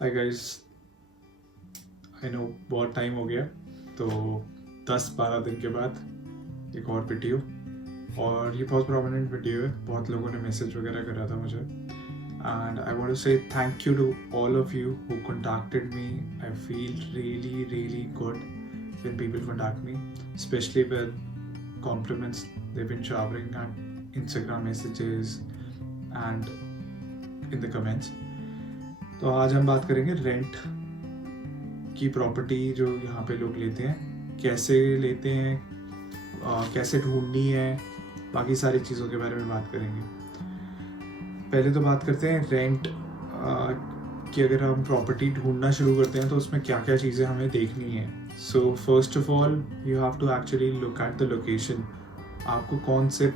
Hi guys, I know बहुत time हो गया, तो 10-12 दिन के बाद एक और वीडियो। और ये बहुत प्रोमिनेंट वीडियो है, बहुत लोगों ने मैसेज वगैरह करा था मुझे। And I want to say thank you to all of you who contacted me. I feel really good when people contact me, especially with compliments they've been showering on Instagram messages and in the comments. तो आज हम बात करेंगे rent की property जो यहाँ पे लोग लेते हैं, कैसे लेते हैं, कैसे ढूंढनी है, बाकी सारी चीज़ों के बारे में बात करेंगे। पहले तो बात करते हैं रेंट कि अगर हम प्रॉपर्टी ढूंढना शुरू करते हैं तो उसमें क्या क्या चीज़ें हमें देखनी है। So first of all you have to actually look at the location. आपको कौन से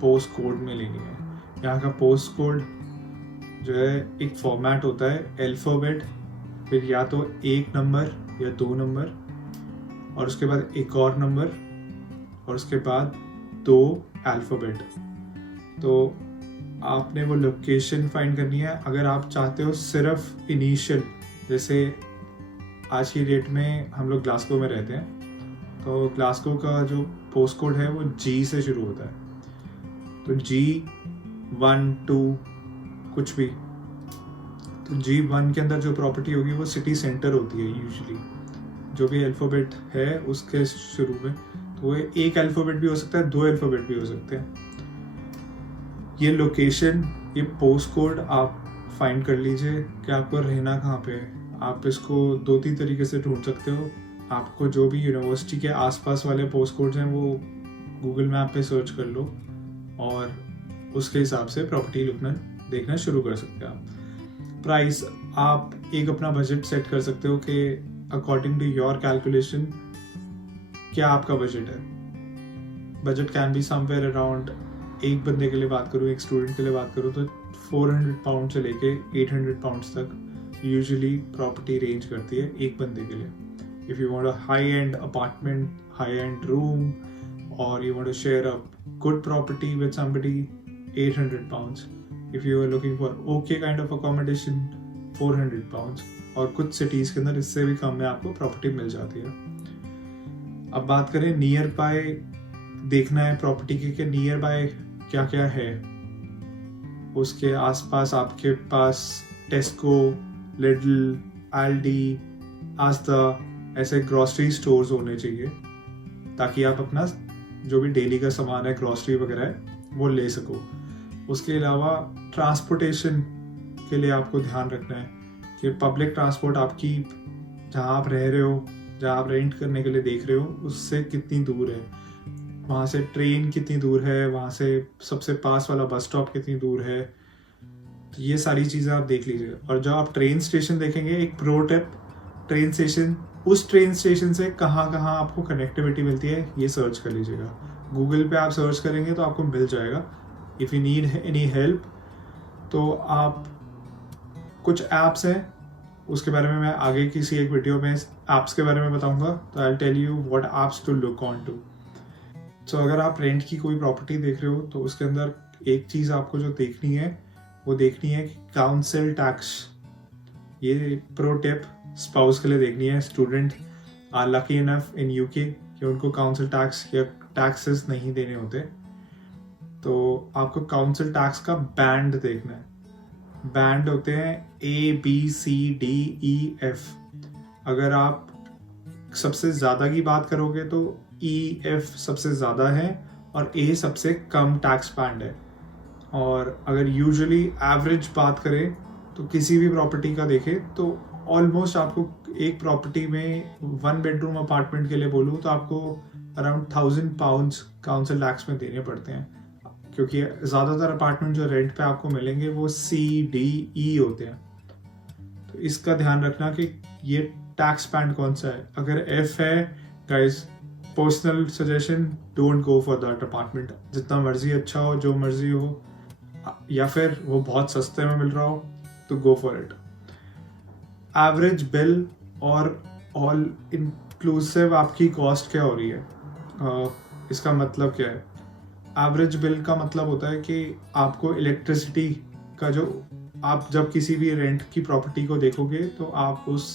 पोस्ट कोड में लेनी है। यहाँ का पोस्ट कोड जो है एक फॉर्मेट होता है, अल्फ़ाबेट, फिर या तो एक नंबर या 2 नंबर, और उसके बाद एक और नंबर, और उसके बाद 2 अल्फ़ाबेट। तो आपने वो लोकेशन फाइंड करनी है। अगर आप चाहते हो सिर्फ इनिशियल, जैसे आज की डेट में हम लोग ग्लासगो में रहते हैं, तो ग्लासगो का जो पोस्ट कोड है वो जी से शुरू होता है। तो G1 2 कुछ भी, तो G1 के अंदर जो प्रॉपर्टी होगी वो सिटी सेंटर होती है यूजुअली। जो भी अल्फ़ाबेट है उसके शुरू में, तो वो एक अल्फ़ाबेट भी हो सकता है, 2 अल्फ़ाबेट भी हो सकते हैं। ये लोकेशन, ये पोस्ट कोड आप फाइंड कर लीजिए कि आपको रहना कहाँ पे है। आप इसको 2-3 तरीके से ढूंढ सकते हो। आपको जो भी यूनिवर्सिटी के आसपास वाले पोस्ट कोड्स हैं वो गूगल मैप पे सर्च कर लो और उसके हिसाब से प्रॉपर्टी देखना शुरू कर सकते हैं आप। प्राइस, आप एक अपना बजट सेट कर सकते हो कि अकॉर्डिंग टू योर कैलकुलेशन क्या आपका बजट है। Budget can be somewhere around, एक बंदे के लिए बात करूँ, एक स्टूडेंट के लिए बात करूँ तो 400 पाउंड से लेके 800 पाउंड्स तक यूजुअली प्रॉपर्टी रेंज करती है एक बंदे के लिए। If you want a high end apartment, high end room, और you want to share a good property with somebody, 800 pounds. If you are looking for okay kind of accommodation, 400 pounds। और कुछ cities के अंदर इससे भी कम में आपको property मिल जाती है। अब बात करें नियर बाय, देखना है प्रॉपर्टी के नियर बाय क्या क्या है। उसके आसपास आपके पास टेस्को, लिडल, एल्डी, आस्था ऐसे ग्रॉसरी स्टोर्स होने चाहिए ताकि आप अपना जो भी डेली का सामान है, ग्रॉसरी वगैरह है, वो ले सको। उसके अलावा ट्रांसपोर्टेशन के लिए आपको ध्यान रखना है कि पब्लिक ट्रांसपोर्ट आपकी जहाँ आप रह रहे हो, जहाँ आप रेंट करने के लिए देख रहे हो, उससे कितनी दूर है। वहाँ से ट्रेन कितनी दूर है, वहाँ से सबसे पास वाला बस स्टॉप कितनी दूर है। तो ये सारी चीज़ें आप देख लीजिए। और जब आप ट्रेन स्टेशन देखेंगे, एक प्रो टिप, ट्रेन स्टेशन, उस ट्रेन स्टेशन से कहाँ कहाँ आपको कनेक्टिविटी मिलती है ये सर्च कर लीजिएगा। गूगल पे आप सर्च करेंगे तो आपको मिल जाएगा। If you need any help तो आप, कुछ ऐप्स हैं, उसके बारे में मैं आगे किसी एक वीडियो में ऐप्स के बारे में बताऊंगा, तो I tell you what apps to look on to. So अगर आप रेंट की कोई प्रॉपर्टी देख रहे हो तो उसके अंदर एक चीज़ आपको जो देखनी है वो देखनी है कि काउंसिल टैक्स। ये प्रो टिप स्पाउस के लिए देखनी है। Student are lucky enough in UK कि उनको काउंसिल टैक्स या टैक्सेस नहीं देने होते, तो आपको काउंसिल टैक्स का बैंड देखना है। बैंड होते हैं ABCDEF। अगर आप सबसे ज़्यादा की बात करोगे तो EF सबसे ज़्यादा है और A सबसे कम टैक्स बैंड है। और अगर यूजुअली एवरेज बात करें तो किसी भी प्रॉपर्टी का देखें तो ऑलमोस्ट आपको एक प्रॉपर्टी में 1 बेडरूम अपार्टमेंट के लिए बोलूँ तो आपको अराउंड 1000 पाउंड्स काउंसिल टैक्स में देने पड़ते हैं, क्योंकि ज़्यादातर अपार्टमेंट जो रेंट पे आपको मिलेंगे वो CDE होते हैं। तो इसका ध्यान रखना कि ये टैक्स बैंड कौन सा है। अगर F है, guys, personal suggestion, don't go for that apartment. जितना मर्जी अच्छा हो, जो मर्जी हो, या फिर वो बहुत सस्ते में मिल रहा हो तो go for it. Average bill और ऑल इंक्लूसिव आपकी कॉस्ट क्या हो रही है, इसका मतलब क्या है। एवरेज बिल का मतलब होता है कि आपको इलेक्ट्रिसिटी का जो आप जब किसी भी रेंट की प्रॉपर्टी को देखोगे तो आप उस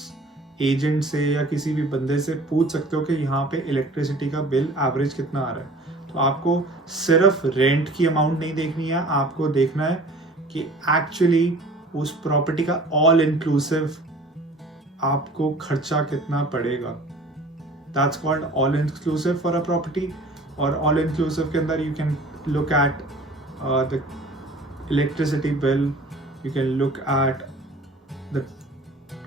एजेंट से या किसी भी बंदे से पूछ सकते हो कि यहाँ पे इलेक्ट्रिसिटी का बिल एवरेज कितना आ रहा है। तो आपको सिर्फ रेंट की अमाउंट नहीं देखनी है, आपको देखना है कि एक्चुअली उस प्रॉपर्टी का ऑल इंक्लूसिव आपको खर्चा कितना पड़ेगा। That's called all inclusive for a property. और ऑल इंक्लूसिव के अंदर you can look at the electricity bill, you can look at the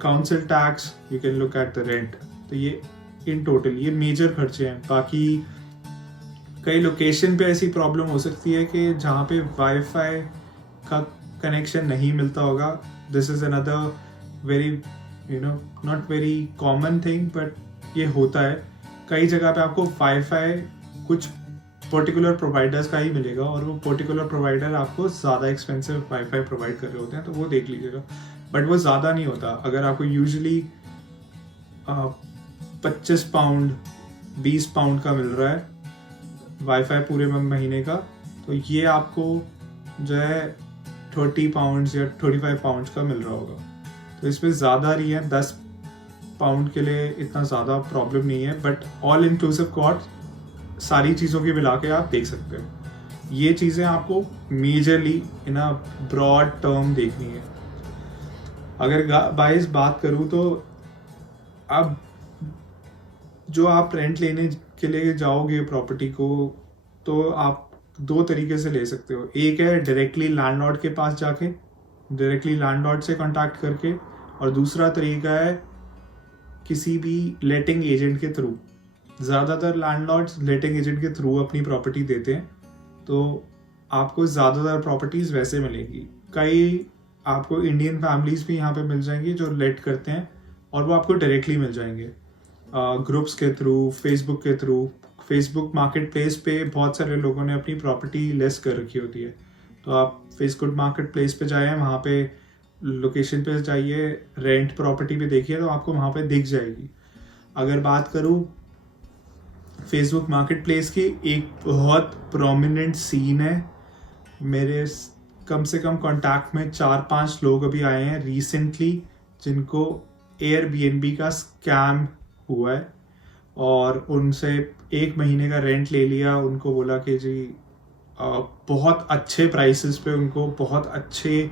council tax, you can look at the rent। तो ये in total ये major खर्चे हैं। बाकी कई लोकेशन पे ऐसी प्रॉब्लम हो सकती है कि जहाँ पे वाईफाई का कनेक्शन नहीं मिलता होगा। This is another very not very common thing, but ये होता है। कई जगह पे आपको वाईफाई कुछ पर्टिकुलर प्रोवाइडर्स का ही मिलेगा और वो पर्टिकुलर प्रोवाइडर आपको ज़्यादा एक्सपेंसिव वाईफाई प्रोवाइड कर रहे होते हैं, तो वो देख लीजिएगा। बट वो ज़्यादा नहीं होता। अगर आपको यूजुअली 25 पाउंड 20 पाउंड का मिल रहा है वाईफाई पूरे महीने का, तो ये आपको जो है 30 पाउंड्स या 35 पाउंड्स का मिल रहा होगा। तो इसमें ज़्यादा नहीं है, 10 पाउंड के लिए इतना ज़्यादा प्रॉब्लम नहीं है। बट ऑल इंक्लूसिव कॉस्ट सारी चीज़ों की मिला के आप देख सकते हो। ये चीज़ें आपको majorly in a broad term देखनी है। अगर बाइस बात करूँ तो अब जो आप रेंट लेने के लिए जाओगे प्रॉपर्टी को, तो आप दो तरीके से ले सकते हो। एक है डायरेक्टली लैंडलॉर्ड के पास जाके, डायरेक्टली लैंडलॉर्ड से कांटेक्ट करके, और दूसरा तरीका है किसी भी लेटिंग एजेंट के थ्रू। ज़्यादातर लैंडलॉर्ड्स लेटिंग एजेंट के थ्रू अपनी प्रॉपर्टी देते हैं, तो आपको ज़्यादातर प्रॉपर्टीज़ वैसे मिलेंगी। कई आपको इंडियन फैमिलीज़ भी यहाँ पे मिल जाएंगी जो लेट करते हैं, और वो आपको डायरेक्टली मिल जाएंगे ग्रुप्स के थ्रू, फेसबुक के थ्रू। फेसबुक मार्केट प्लेस पे बहुत सारे लोगों ने अपनी प्रॉपर्टी लिस्ट कर रखी होती है, तो आप फेसबुक मार्केट प्लेस पे जाइए, वहाँ पे लोकेशन पे जाइए, रेंट प्रॉपर्टी पे देखिए, तो आपको वहाँ पे दिख जाएगी। अगर बात करूँ फेसबुक मार्केट प्लेस की, एक बहुत प्रोमिनेंट सीन है। मेरे कम से कम कॉन्टैक्ट में 4-5 लोग अभी आए हैं रिसेंटली जिनको एयरबीएनबी का स्कैम हुआ है, और उनसे 1 महीने का रेंट ले लिया। उनको बोला कि जी बहुत अच्छे प्राइसेस पे उनको बहुत अच्छे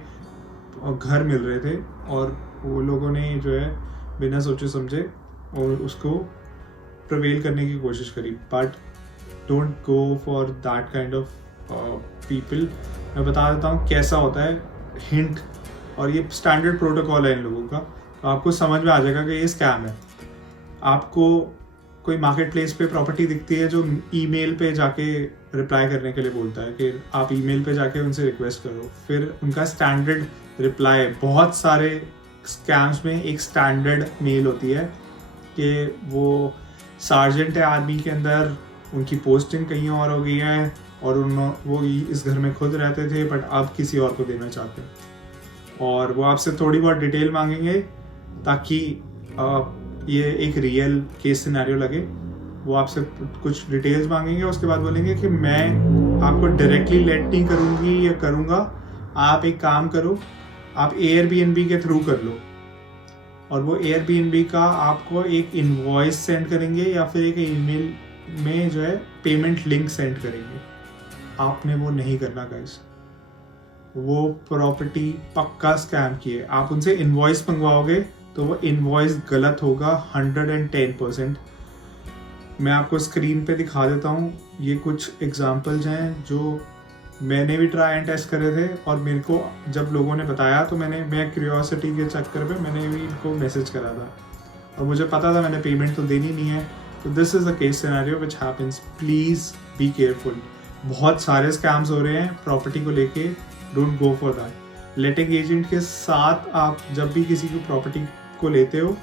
घर मिल रहे थे, और वो लोगों ने जो है बिना सोचे समझे और उसको प्रिवेल करने की कोशिश करी। But don't go for that kind of people. मैं बता देता हूँ कैसा होता है, हिंट, और ये स्टैंडर्ड प्रोटोकॉल है इन लोगों का, तो आपको समझ में आ जाएगा कि ये स्कैम है। आपको कोई मार्केट प्लेस पे प्रॉपर्टी दिखती है जो ईमेल पे जाके रिप्लाई करने के लिए बोलता है कि आप ईमेल पे जाके उनसे रिक्वेस्ट करो, फिर उनका स्टैंडर्ड रिप्लाई। बहुत सारे स्कैम्स में एक स्टैंडर्ड मेल होती है कि वो सार्जेंट है आर्मी के अंदर, उनकी पोस्टिंग कहीं और हो गई है, और वो इस घर में खुद रहते थे बट अब किसी और को देना चाहते हैं, और वो आपसे थोड़ी बहुत डिटेल मांगेंगे ताकि ये एक रियल केस सिनेरियो लगे। वो आपसे कुछ डिटेल्स मांगेंगे, उसके बाद बोलेंगे कि मैं आपको डायरेक्टली लेट नहीं करूँगी या करूँगा, आप एक काम करो, आप एयरबीएनबी के थ्रू कर लो, और वो एयरबीएनबी का आपको एक इनवॉइस सेंड करेंगे या फिर एक ईमेल में जो है पेमेंट लिंक सेंड करेंगे। आपने वो नहीं करना गाइस, वो प्रॉपर्टी पक्का स्कैम की है। आप उनसे इनवॉइस मंगवाओगे तो वो इनवॉइस गलत होगा 110%। मैं आपको स्क्रीन पे दिखा देता हूँ, ये कुछ एग्जांपल्स हैं जो मैंने भी ट्राई एंड टेस्ट करे थे, और मेरे को जब लोगों ने बताया तो मैं क्यूरियोसिटी के चक्कर पे मैंने भी इनको मैसेज करा था, और मुझे पता था मैंने पेमेंट तो देनी नहीं है। तो this is a case scenario which happens, please be careful. बहुत सारे स्कैम्स हो रहे हैं प्रॉपर्टी को लेके, don't go for that. Letting agent के साथ आप जब भी किसी की प्रॉपर्टी को लेते हो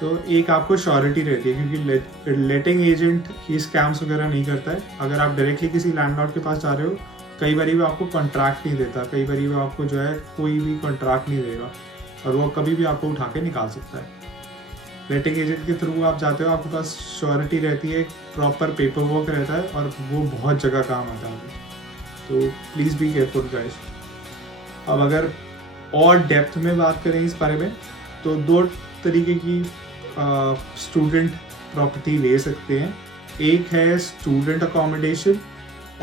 तो एक आपको श्योरिटी रहती है, क्योंकि लेटिंग एजेंट ही स्कैम्स वगैरह नहीं करता है। अगर आप डायरेक्टली किसी लैंडलॉर्ड के पास जा रहे हो, कई बार वो आपको कॉन्ट्रैक्ट नहीं देता, कई बार वो आपको जो है कोई भी कॉन्ट्रैक्ट नहीं देगा, और वो कभी भी आपको उठा के निकाल सकता है। लेटिंग एजेंट के थ्रू आप जाते हो, आपके पास श्योरिटी रहती है, प्रॉपर पेपर वर्क रहता है, और वो बहुत जगह काम आता है। तो प्लीज़ बी केयरफुल गाइस। अब अगर और डेप्थ में बात करें इस बारे में तो 2 तरीके की स्टूडेंट प्रॉपर्टी ले सकते हैं। एक है स्टूडेंट अकोमोडेशन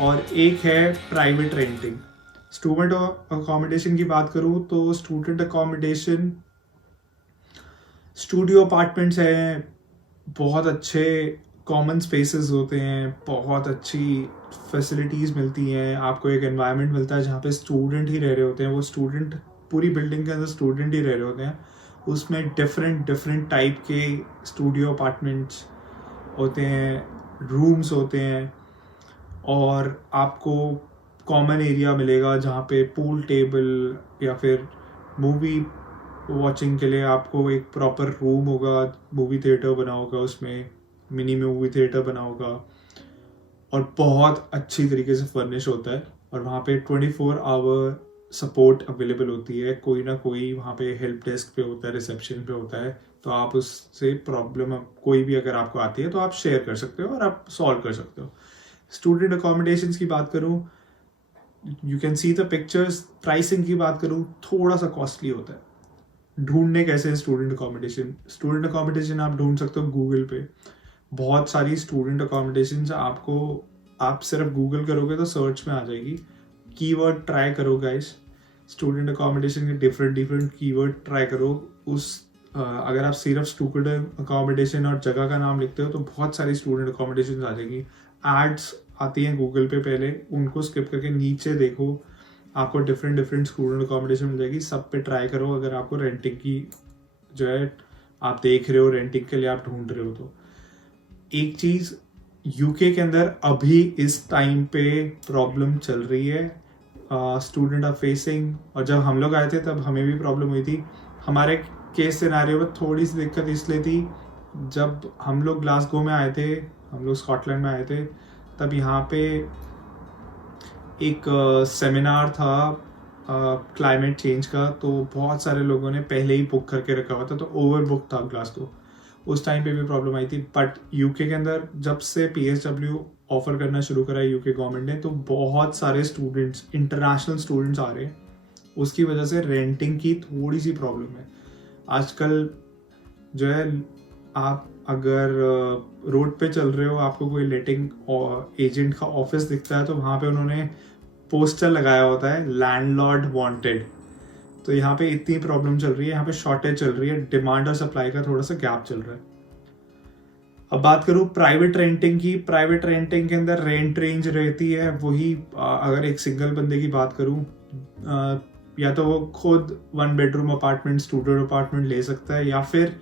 और एक है प्राइवेट रेंटिंग। स्टूडेंट अकोमोडेशन की बात करूँ तो स्टूडेंट अकोमोडेशन स्टूडियो अपार्टमेंट्स हैं, बहुत अच्छे कॉमन स्पेसेस होते हैं, बहुत अच्छी फैसिलिटीज़ मिलती हैं, आपको एक एनवायरनमेंट मिलता है जहाँ पे स्टूडेंट ही रह रहे होते हैं, वो स्टूडेंट पूरी बिल्डिंग के अंदर स्टूडेंट ही रह रहे होते हैं। उसमें डिफरेंट टाइप के स्टूडियो अपार्टमेंट्स होते हैं, रूम्स होते हैं, और आपको कॉमन एरिया मिलेगा जहाँ पे पूल टेबल या फिर मूवी वॉचिंग के लिए आपको एक प्रॉपर रूम होगा, मूवी थिएटर बना होगा, उसमें मिनी मूवी थिएटर बना होगा, और बहुत अच्छी तरीके से फर्निश होता है। और वहाँ पे 24 आवर सपोर्ट अवेलेबल होती है, कोई ना कोई वहाँ पे हेल्प डेस्क पे होता है, रिसेप्शन पे होता है, तो आप उससे प्रॉब्लम कोई भी अगर आपको आती है तो आप शेयर कर सकते हो और आप सॉल्व कर सकते हो। स्टूडेंट अकोमोडेशंस की बात करूँ, you can see the pictures. Pricing की बात करूँ, थोड़ा सा कॉस्टली होता है। ढूंढने कैसे स्टूडेंट अकोमोडेशन आप ढूंढ सकते हो गूगल पे। बहुत सारी स्टूडेंट अकोमोडेशन आपको, आप सिर्फ गूगल करोगे तो सर्च में आ जाएगी। कीवर्ड ट्राई करो गाइस, स्टूडेंट अकोमोडेशन के डिफरेंट कीवर्ड ट्राई करो। अगर आप सिर्फ स्टूडेंट अकोमोडेशन और जगह का नाम लिखते हो तो बहुत सारी स्टूडेंट अकोमोडेशन आ जाएगी। एड्स आती हैं गूगल पे, पहले उनको स्किप करके नीचे देखो, आपको डिफरेंट स्टूडेंट अकोमोडेशन मिल जाएगी। सब पे ट्राई करो अगर आपको रेंटिंग की जो है आप देख रहे हो, रेंटिंग के लिए आप ढूंढ रहे हो तो। एक चीज़ यूके के अंदर अभी इस टाइम पे प्रॉब्लम चल रही है, स्टूडेंट आर फेसिंग, और जब हम लोग आए थे तब हमें भी प्रॉब्लम हुई थी। हमारे केस सिनेरियो में थोड़ी सी दिक्कत इसलिए थी, जब हम लोग ग्लासगो में आए थे, हम लोग स्कॉटलैंड में आए थे, तब यहाँ पे एक सेमिनार था क्लाइमेट चेंज का, तो बहुत सारे लोगों ने पहले ही बुक करके रखा हुआ था, तो ओवर बुक था ग्लासगो। उस टाइम पे भी प्रॉब्लम आई थी। बट यूके के अंदर जब से PSW ऑफर करना शुरू करा है यूके गवर्नमेंट ने, तो बहुत सारे स्टूडेंट्स, इंटरनेशनल स्टूडेंट्स आ रहे हैं। उसकी वजह से रेंटिंग की थोड़ी सी प्रॉब्लम है आजकल। जो है, आप अगर रोड पे चल रहे हो, आपको कोई लेटिंग एजेंट का ऑफिस दिखता है, तो वहाँ पे उन्होंने पोस्टर लगाया होता है लैंडलॉर्ड वांटेड। तो यहाँ पे इतनी प्रॉब्लम चल रही है, यहाँ पे शॉर्टेज चल रही है, डिमांड और सप्लाई का थोड़ा सा गैप चल रहा है। अब बात करूँ प्राइवेट रेंटिंग की, प्राइवेट रेंटिंग के अंदर रेंट रेंज रहती है वही, अगर एक सिंगल बंदे की बात करूँ, या तो वो खुद 1 बेडरूम अपार्टमेंट, स्टूडेंट अपार्टमेंट ले सकता है, या फिर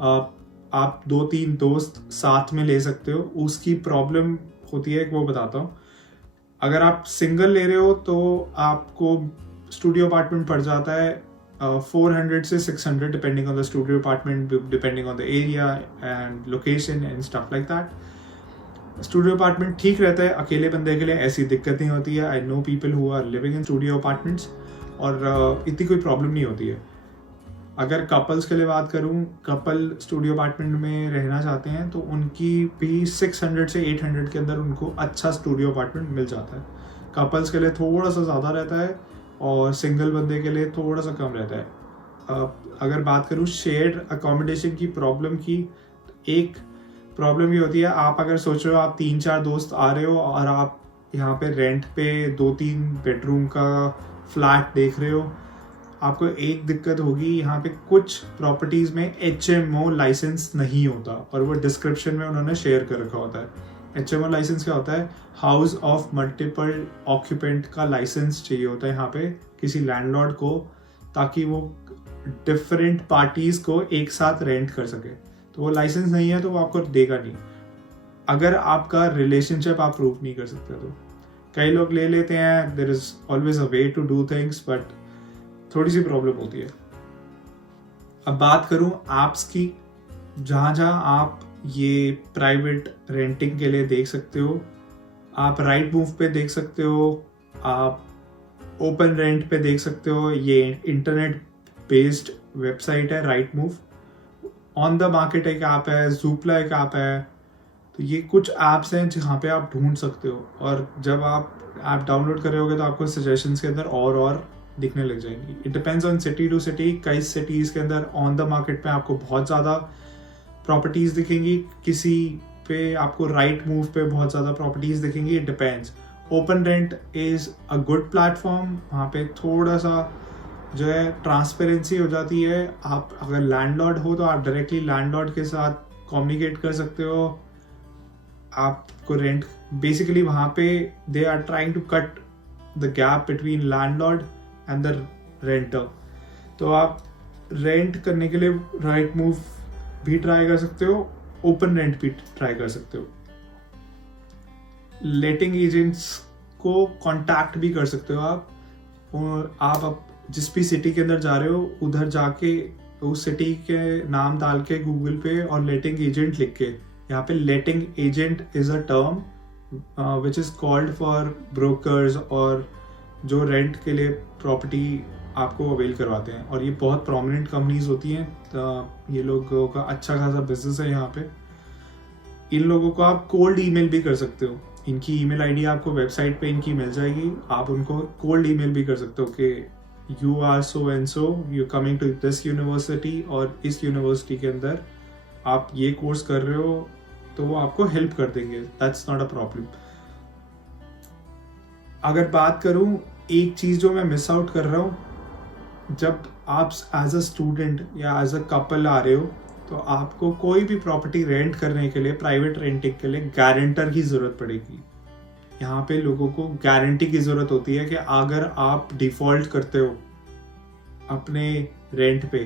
आप 2-3 दोस्त साथ में ले सकते हो। उसकी प्रॉब्लम होती है, वो बताता हूँ। अगर आप सिंगल ले रहे हो तो आपको स्टूडियो अपार्टमेंट पड़ जाता है 400 से 600 depending on the studio apartment, depending on the area and location and stuff like that. Studio apartment ठीक रहता है अकेले बंदे के लिए, ऐसी दिक्कत नहीं होती है। I know people who are living in studio apartments, और इतनी कोई प्रॉब्लम नहीं होती है। अगर कपल्स के लिए बात करूं, कपल स्टूडियो अपार्टमेंट में रहना चाहते हैं तो उनकी भी 600 से 800 के अंदर उनको अच्छा स्टूडियो अपार्टमेंट मिल जाता है। कपल्स के लिए थोड़ा सा ज़्यादा रहता है और सिंगल बंदे के लिए थोड़ा सा कम रहता है। अगर बात करूं शेयर्ड अकोमोडेशन की प्रॉब्लम की, एक प्रॉब्लम ये होती है, आप अगर सोच रहे हो आप 3-4 दोस्त आ रहे हो और आप यहाँ पे रेंट पे 2-3 बेडरूम का फ्लैट देख रहे हो, आपको एक दिक्कत होगी, यहाँ पे कुछ प्रॉपर्टीज में HMO लाइसेंस नहीं होता, और वो डिस्क्रिप्शन में उन्होंने शेयर कर रखा होता है। HMO लाइसेंस क्या होता है? हाउस ऑफ मल्टीपल ऑक्यूपेंट का लाइसेंस चाहिए होता है यहाँ पे किसी लैंडलॉर्ड को, ताकि वो डिफरेंट पार्टीज को एक साथ रेंट कर सके। तो वो लाइसेंस नहीं है तो वो आपको देगा नहीं, अगर आपका रिलेशनशिप आप प्रूव नहीं कर सकते। तो कई लोग ले लेते हैं, there is always a way to do things, but थोड़ी सी प्रॉब्लम होती है। अब बात करूं ऐप्स की, जहां जहां आप ये प्राइवेट रेंटिंग के लिए देख सकते हो, आप राइट मूव पे देख सकते हो, आप ओपन रेंट पे देख सकते हो। ये इंटरनेट बेस्ड वेबसाइट है right move. On the market एक ऐप है, ज़ूपला एक ऐप है। तो ये कुछ ऐप्स हैं जहाँ पे आप ढूंढ सकते हो, और जब आप ऐप डाउनलोड कर रहे होगे तो आपको सजेशंस के अंदर और दिखने लग जाएंगी. It depends on city to city. कई सिटीज के अंदर ऑन द मार्केट पे आपको बहुत ज़्यादा प्रॉपर्टीज दिखेंगी, किसी पे आपको राइट मूव पे बहुत ज़्यादा प्रॉपर्टीज दिखेंगी. It depends. Open rent is a good platform. वहाँ पे थोड़ा सा जो है ट्रांसपेरेंसी हो जाती है. आप अगर लैंडलॉर्ड हो तो आप डायरेक्टली लैंडलॉर्ड के साथ कम्युनिकेट कर सकते हो. आपको रेंट बेसिकली वहाँ पे they are trying to cut the gap between landlord and the renter. तो आप रेंट करने के लिए राइट मूव भी ट्राई कर सकते हो, ओपन रेंट भी ट्राई कर सकते हो. लेटिंग एजेंट्स को कांटेक्ट भी कर सकते हो आप. और आप जिस भी सिटी के अंदर जा रहे हो उधर जाके उस सिटी के नाम डाल के गूगल पे और लेटिंग एजेंट लिख के, यहाँ पे letting agent is a term which is called for brokers और जो रेंट के लिए प्रॉपर्टी आपको अवेल करवाते हैं. और ये बहुत प्रोमिनेंट कंपनीज होती हैं. तो ये लोगों का अच्छा खासा बिजनेस है यहाँ पे. इन लोगों को आप कोल्ड ईमेल भी कर सकते हो. इनकी ईमेल आईडी आपको वेबसाइट पे इनकी मिल जाएगी. आप उनको कोल्ड ईमेल भी कर सकते हो कि you are so and so, you coming to this university और इस यूनिवर्सिटी के अंदर आप ये कोर्स कर रहे हो, तो वो आपको हेल्प कर देंगे. That's not a problem. अगर बात करूं, एक चीज़ जो मैं मिस आउट कर रहा हूँ, जब आप एज अ स्टूडेंट या एज अ कपल आ रहे हो तो आपको कोई भी प्रॉपर्टी रेंट करने के लिए, प्राइवेट रेंटिंग के लिए गारंटर की ज़रूरत पड़ेगी. यहाँ पे लोगों को गारंटी की ज़रूरत होती है कि अगर आप डिफ़ॉल्ट करते हो अपने रेंट पे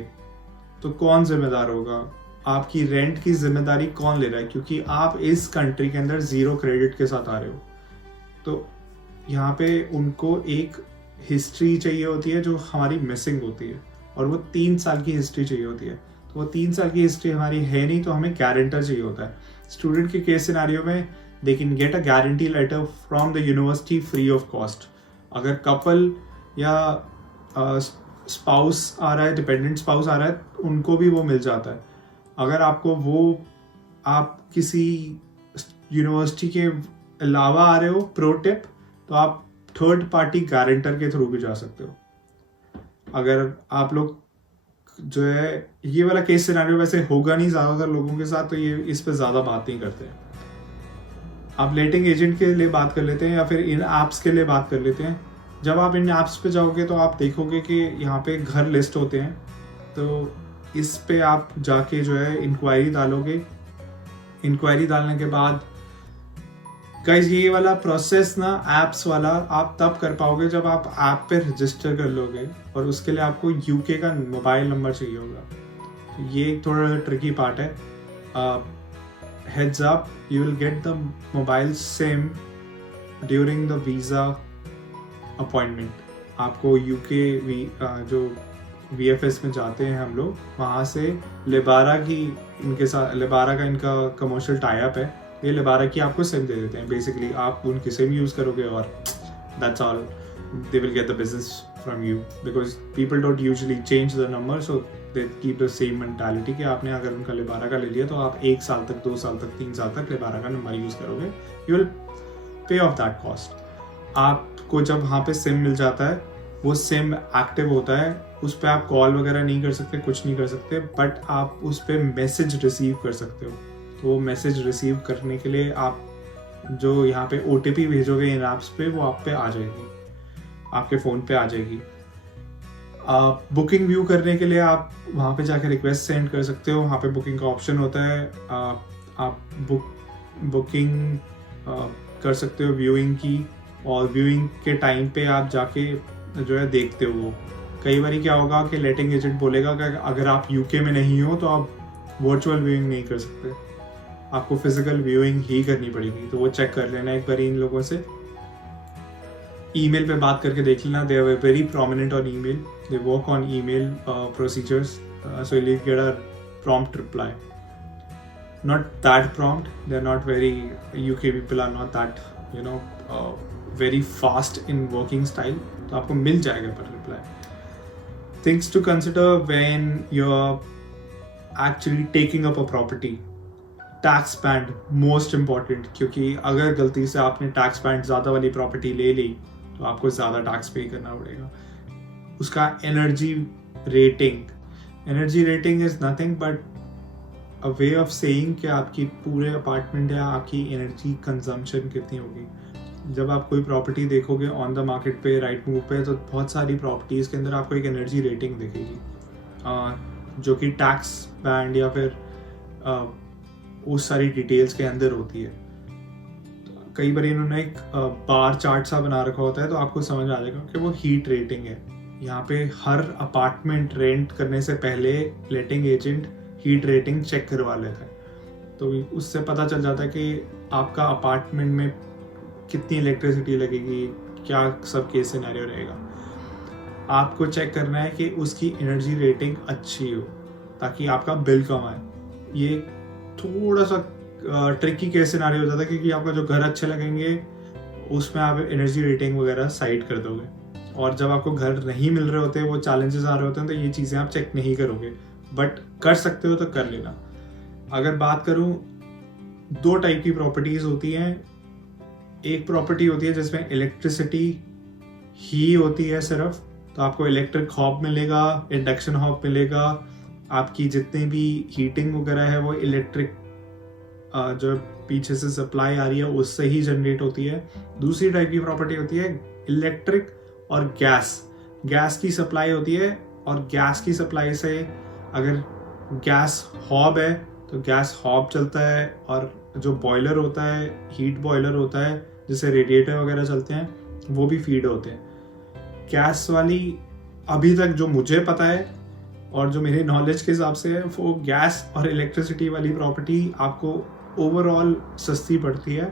तो कौन जिम्मेदार होगा, आपकी रेंट की जिम्मेदारी कौन ले रहा है, क्योंकि आप इस कंट्री के अंदर ज़ीरो क्रेडिट के साथ आ रहे हो. तो यहाँ पे उनको एक हिस्ट्री चाहिए होती है जो हमारी मिसिंग होती है, और वो 3 साल की हिस्ट्री चाहिए होती है. तो वो 3 साल की हिस्ट्री हमारी है नहीं, तो हमें गारंटर चाहिए होता है. स्टूडेंट के केस सिनेरियो में they can get a guarantee letter from the university free of cost. अगर कपल या स्पाउस आ रहा है, डिपेंडेंट स्पाउस आ रहा है, उनको भी वो मिल जाता है. अगर आपको वो, आप किसी यूनिवर्सिटी के अलावा आ रहे हो, प्रो टिप, तो आप थर्ड पार्टी गारंटर के थ्रू भी जा सकते हो. अगर आप लोग जो है, ये वाला केस सिनेरियो वैसे होगा नहीं ज़्यादातर लोगों के साथ, तो ये इस पर ज़्यादा बात नहीं करते हैं. आप लेटिंग एजेंट के लिए बात कर लेते हैं या फिर इन ऐप्स के लिए बात कर लेते हैं. जब आप इन ऐप्स पे जाओगे तो आप देखोगे कि यहाँ पे घर लिस्ट होते हैं. तो इस पे आप जाके जो है इंक्वायरी डालोगे. इंक्वायरी डालने के बाद गाइस, ये वाला प्रोसेस ना, ऐप्स वाला, आप तब कर पाओगे जब आप ऐप पे रजिस्टर कर लोगे, और उसके लिए आपको यूके का मोबाइल नंबर चाहिए होगा. ये थोड़ा ट्रिकी पार्ट है. Heads up, you will get the mobile SIM during the visa appointment. आपको UK जो VFS में जाते हैं हम लोग, वहाँ से लेबारा की, इनके साथ लेबारा का इनका कमर्शियल टाई अप है. ये लेबारा की आपको सिम दे देते हैं. बेसिकली आप उनकी सिम यूज़ करोगे और that's all. They will get the business from you because people don't usually change the number, so they keep the same mentality कि आपने अगर उनका लेबारा का ले लिया तो आप 1 साल तक, 2 साल तक, 3 साल तक लेबारा का नंबर यूज़ करोगे. You will pay off that cost. आपको जब वहाँ पे सिम मिल जाता है, वो सिम एक्टिव होता है, उस पर आप कॉल वगैरह नहीं कर सकते, कुछ नहीं कर सकते, बट आप उस पर मैसेज रिसीव कर सकते हो. तो वो मैसेज रिसीव करने के लिए आप जो यहाँ पे OTP भेजोगे इन ऐप्स पे, वो आप पे आ जाएगी, आपके फ़ोन पे आ जाएगी. बुकिंग व्यू करने के लिए आप वहाँ पे जाकर रिक्वेस्ट सेंड कर सकते हो. वहाँ पे बुकिंग का ऑप्शन होता है. आप बुकिंग कर सकते हो व्यूइंग की, और व्यूइंग के टाइम पे आप जाके जो है देखते हो. कई बार क्या होगा कि लेटिंग एजेंट बोलेगा कि अगर आप UK में नहीं हो तो आप वर्चुअल व्यूइंग नहीं कर सकते, आपको फिजिकल व्यूइंग ही करनी पड़ेगी. तो वो चेक कर लेना एक बार इन लोगों से. ईमेल पे बात करके देख लेना. They are very prominent on email. They work on email procedures, so you get a prompt reply. Not that prompt. They're not very, UK people are not that, very fast in working style. तो आपको मिल जाएगा पर reply. Things to consider when you're actually taking up a property. Tax band most important, क्योंकि अगर गलती से आपने tax band ज़्यादा वाली प्रॉपर्टी ले ली तो आपको ज़्यादा टैक्स पे करना पड़ेगा. उसका energy rating is nothing but a way of saying कि आपकी पूरे अपार्टमेंट या आपकी एनर्जी कंजम्पशन कितनी होगी। जब आप कोई प्रॉपर्टी देखोगे ऑन द मार्केट पे, राइट मूव पे, तो बहुत सारी प्रॉपर्टीज़ के अंदर आपको एक एनर्जी रेटिंग दिखेगी जो कि टैक्स बैंड या फिर उस सारी डिटेल्स के अंदर होती है। कई बार इन्होंने एक बार चार्ट सा बना रखा होता है, तो आपको समझ आ जाएगा कि वो हीट रेटिंग है। यहाँ पे हर अपार्टमेंट रेंट करने से पहले लेटिंग एजेंट हीट रेटिंग चेक करवा लेता है, तो उससे पता चल जाता है कि आपका अपार्टमेंट में कितनी इलेक्ट्रिसिटी लगेगी, क्या सब केस सिनेरियो रहेगा। आपको चेक करना है कि उसकी एनर्जी रेटिंग अच्छी हो ताकि आपका बिल कम आए। ये थोड़ा सा ट्रिकी केस सिनेरियो हो जाता है क्योंकि आपका जो घर अच्छे लगेंगे उसमें आप एनर्जी रेटिंग वगैरह साइड कर दोगे, और जब आपको घर नहीं मिल रहे होते, वो चैलेंजेस आ रहे होते हैं, तो ये चीज़ें आप चेक नहीं करोगे, बट कर सकते हो तो कर लेना। अगर बात करूं, 2 टाइप की प्रॉपर्टीज होती हैं। एक प्रॉपर्टी होती है जिसमें इलेक्ट्रिसिटी ही होती है सिर्फ, तो आपको इलेक्ट्रिक हॉब मिलेगा, इंडक्शन हॉब मिलेगा, आपकी जितनी भी हीटिंग वगैरह है वो इलेक्ट्रिक जो पीछे से सप्लाई आ रही है उससे ही जनरेट होती है। दूसरी टाइप की प्रॉपर्टी होती है इलेक्ट्रिक और गैस की सप्लाई होती है, और गैस की सप्लाई से अगर गैस हॉब है तो गैस हॉब चलता है, और जो बॉयलर होता है, हीट बॉयलर होता है जिससे रेडिएटर वगैरह चलते हैं, वो भी फीड होते हैं। गैस वाली अभी तक जो मुझे पता है और जो मेरे नॉलेज के हिसाब से है, वो गैस और इलेक्ट्रिसिटी वाली प्रॉपर्टी आपको ओवरऑल सस्ती पड़ती है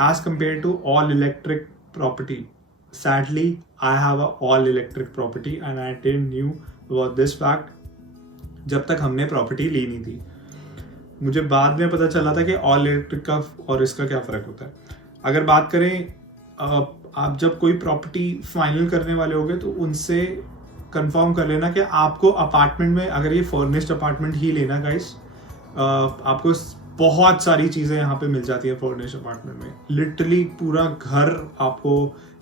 as compare to all electric property. Sadly I have a all electric property and I didn't knew about this fact जब तक हमने प्रॉपर्टी ली नहीं थी। मुझे बाद में पता चला था कि ऑल इलेक्ट्रिक का और इसका क्या फ़र्क होता है। अगर बात करें, आप जब कोई प्रॉपर्टी फाइनल करने वाले होगे तो उनसे कंफर्म कर लेना कि आपको अपार्टमेंट में, अगर ये फर्निश्ड अपार्टमेंट ही लेना गाइस, आपको बहुत सारी चीज़ें यहाँ पे मिल जाती है फर्निश्ड अपार्टमेंट में। लिटरली पूरा घर आपको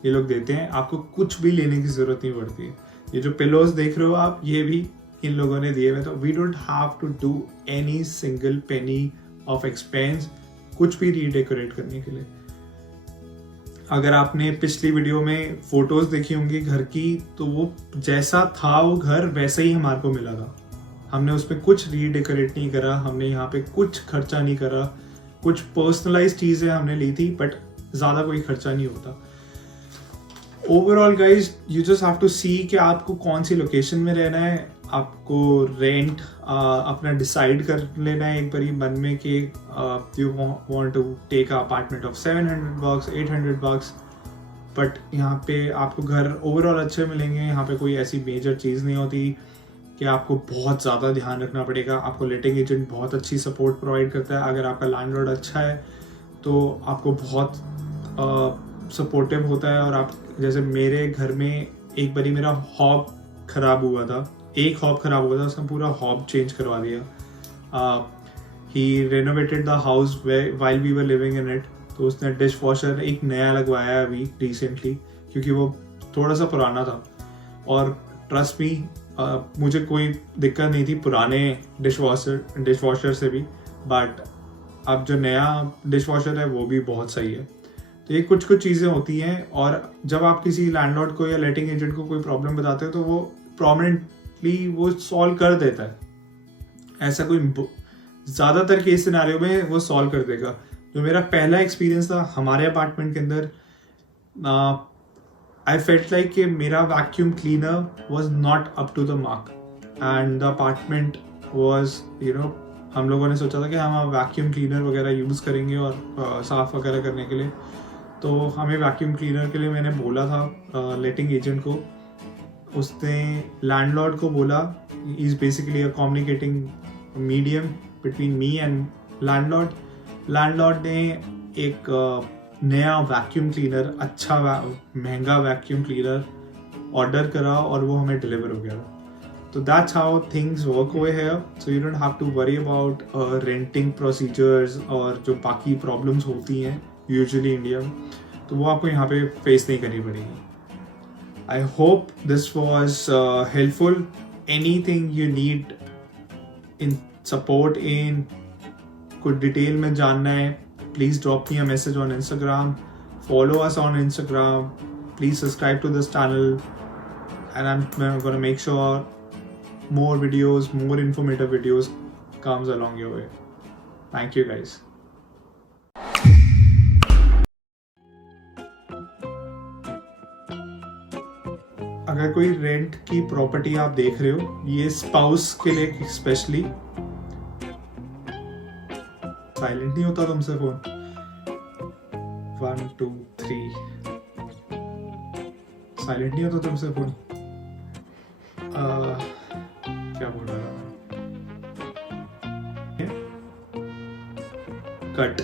ये लोग देते हैं, आपको कुछ भी लेने की ज़रूरत नहीं पड़ती है। ये जो पिलोज देख रहे हो आप, ये भी इन लोगों ने दिए हुए, तो we don't have to do any single penny of expense कुछ भी रीडेकोरेट करने के लिए। अगर आपने पिछली वीडियो में फोटोज देखी होंगी घर की, तो वो जैसा था वो घर वैसे ही हमारे को मिला था। हमने उस पर कुछ रीडेकोरेट नहीं करा, हमने यहाँ पे कुछ खर्चा नहीं करा, कुछ पर्सनलाइज चीज़ें हमने ली थी, बट ज़्यादा कोई खर्चा नहीं होता। Overall guys, you just have to see कि आपको कौन सी लोकेशन में रहना है, आपको रेंट अपना डिसाइड कर लेना है एक बारी मन में कि you want to take a apartment of $700, $800, but यहाँ पे आपको घर ओवरऑल अच्छे मिलेंगे। यहाँ पे कोई ऐसी मेजर चीज़ नहीं होती कि आपको बहुत ज़्यादा ध्यान रखना पड़ेगा। आपको लेटिंग एजेंट बहुत अच्छी सपोर्ट प्रोवाइड करता है। अगर आपका लैंडलॉर्ड अच्छा है तो आपको बहुत सपोर्टिव होता है। और आप, जैसे मेरे घर में एक बारी मेरा हॉब खराब हुआ था, एक हॉब खराब हुआ था, उसने पूरा हॉब चेंज करवा दिया। He renovated the house while we were living in it, तो उसने डिश वॉशर एक नया लगवाया है अभी रिसेंटली, क्योंकि वो थोड़ा सा पुराना था। और ट्रस्ट मी, मुझे कोई दिक्कत नहीं थी पुराने डिश वॉशर से भी, बट अब जो नया डिश वॉशर है वो भी बहुत सही है। तो ये कुछ चीज़ें होती हैं, और जब आप किसी लैंडलॉर्ड को या लेटिंग एजेंट को कोई प्रॉब्लम बताते हो तो वो प्रोमिनेंटली वो सॉल्व कर देता है। ऐसा कोई ज़्यादातर केस सिनेरियो में वो सॉल्व कर देगा। जो मेरा पहला एक्सपीरियंस था हमारे अपार्टमेंट के अंदर, I felt like कि मेरा vacuum cleaner was not up to the mark and the apartment was, हम लोगों ने सोचा था कि हम वैक्यूम क्लीनर वगैरह यूज़ करेंगे और साफ़ वगैरह करने के लिए। तो हमें वैक्यूम क्लीनर के लिए मैंने बोला था लेटिंग एजेंट को, उसने लैंडलॉर्ड को बोला, is basically a communicating medium between me and landlord. Landlord ने एक नया वैक्यूम क्लीनर, अच्छा महंगा वैक्यूम क्लीनर ऑर्डर करा और वो हमें डिलीवर हो गया। तो that's how things work over here. So you don't have to worry about renting procedures और जो बाकी प्रॉब्लम्स होती हैं यूजुअली इंडिया में, तो वो आपको यहाँ पे फेस नहीं करनी पड़ेगी। I hope this was helpful. Anything you need in support in कुछ डिटेल में जानना है, please drop me a message on Instagram. Follow us on Instagram. Please subscribe to this channel, and I'm going to make sure more videos, more informative videos comes along your way. Thank you guys. अगर कोई rent की property आप देख रहे हो, ये spouse के लिए स्पेशली, साइलेंट नहीं होता तुमसे फोन, 1 2 3 साइलेंट नहीं होता तुमसे फोन, क्या बोल रहा था, कट।